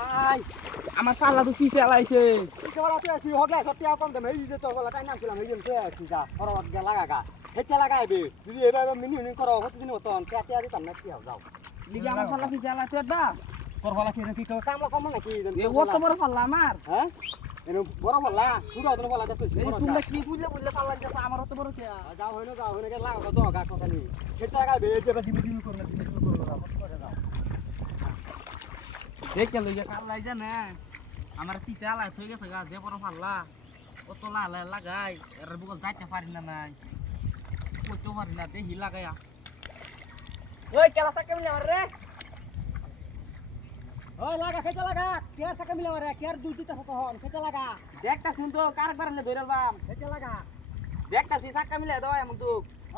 I আমার পাল্লা তো পিছে আলাইছে কেবল তুই হগলা সত্যি কম দাম এই যে তো বলা টাইম নামছিলাম এই যে তুই যা পরবত গা লাগা হেচা লাগাইবে যদি এভাবে মিনি মিনি করো কতদিন হতন তেতে আর দিতাম না কি যাও লিগে আমার পাল্লা পিছে আলাইছে দা তোর বলা কি কি তো কাম কম নাকি এ ও তো বড় পাল্লা আমার হ্যাঁ এনে বড় বলা ছোট হতন বলা তো তুই তোমরা কি বুঝলে বুঝলে পাল্লা দিছ আমার তো বড় কে যাও হইনো কে লাগা তো গা কথা নি হেচা লাগাইবে এই যে দিবি দিবি করনা দিবি করনা করে দাও দেখে লইয়া পাল্লাই জানে আমার পিছে আলাই হয়ে গেছে গা যে বড় পাল্লা কত লাগাই এর বুকল যাইতে পারি না নাই কইতে পারি না দেহি লাগায়া ওই কেলা সাকে মিলে আমার রে ওই লাগা হেচা লাগা কেয়ার টাকা মিলা মারে কেয়ার দুই দিতা হন হেচা লাগা দেখটা শুন তো কার বারলে ধইরালবাম হেচা লাগা দেখটা সি সাকা মিলে দাও এমন তো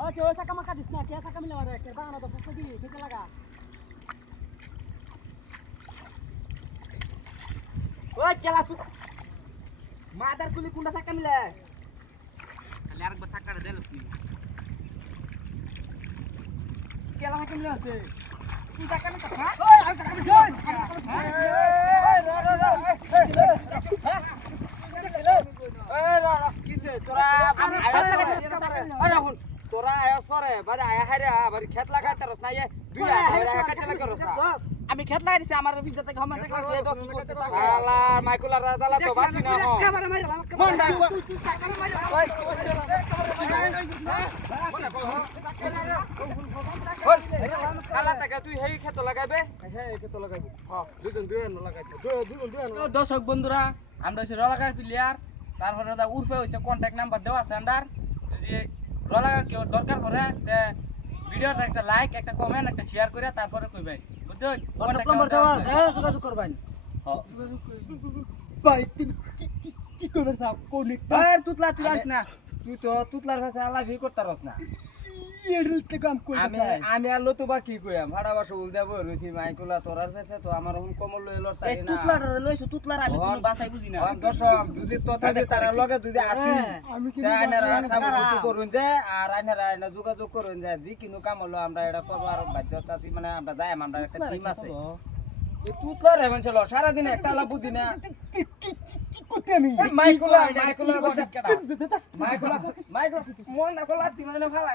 ওই কেউ টাকা মাকা দিস না কেয়ার টাকা মিলা মারে কেয়ার বাগানো তো সস্তা দি হেচা লাগা ওই কেলা সু মাদার তুলি কোনটা সাকা মিলে খালি আরেকবার সাকাটা দেল তুমি কেলা সাকা মিলে আছে তুই সাকা না খা ওই আমি সাকা মিলে কিসে তোরা তোরা আয়াস পরে বাদে আয়া হারে আবার খেত লাগাই তারস না এ দুই আয়া কাটে লাগা রস আমি খেত লাগাই দিছি আমার ভিতর থেকে আমার টাকা আছে তো কি করতে শালা মাইকুলার দালা তো বাসি না কাবারে মারিলাম মন ডাক তুই টাকা মারি ওই শালা টাকা তুই হেই খেত লাগাইবে হ্যাঁ খেত লাগাইবো হ্যাঁ দুজন লাগাইবে দুজন দর্শক বন্ধুরা আমরা হচ্ছে রলাকার প্লেয়ার তারপরে দা উরফে হচ্ছে কন্ট্যাক্ট নাম্বার দেওয়া আছে আন্ডার যদি রলাকার কেউ দরকার পড়ে তে ভিডিওটা একটা লাইক একটা কমেন্ট একটা শেয়ার করে তারপরে কইবেন বুঝছেন WhatsApp নাম্বার দেওয়া আছে যোগাযোগ করবেন হ্যাঁ ভাই তুমি কি করবে সাহেব কোনি আরে তুতলা তুই আস না তুই তো তুতলার ভাষা আলাভি করতারস না এডল তে কাম কই আমি আর লতো বা কি কইম ভাড়া বাসা উল দেব রইছি মাইকুলা তোরার কাছে তো আমার এখন কমল লই লড়তাই না তুতলার লইছো তুতলার আমি কোনো ভাষাই বুঝি না দর্শক যদি তথাপি তারা লগে যদি আসি আমি কি আইনারা সাবুত করুন যে আর আইনারা যোগাযোগ করুন যে জি কিনো কাম হলো আমরা এটা করবার বাধ্যতা আছি মানে আমরা যাই আমরা একটা টিম আছে এই তুতলার হেমন ছিল সারা দিন একটা লাভ বুঝি না কি করতে আমি মাইকুলা মাইকুলা মন না কলা দিমানে ফালা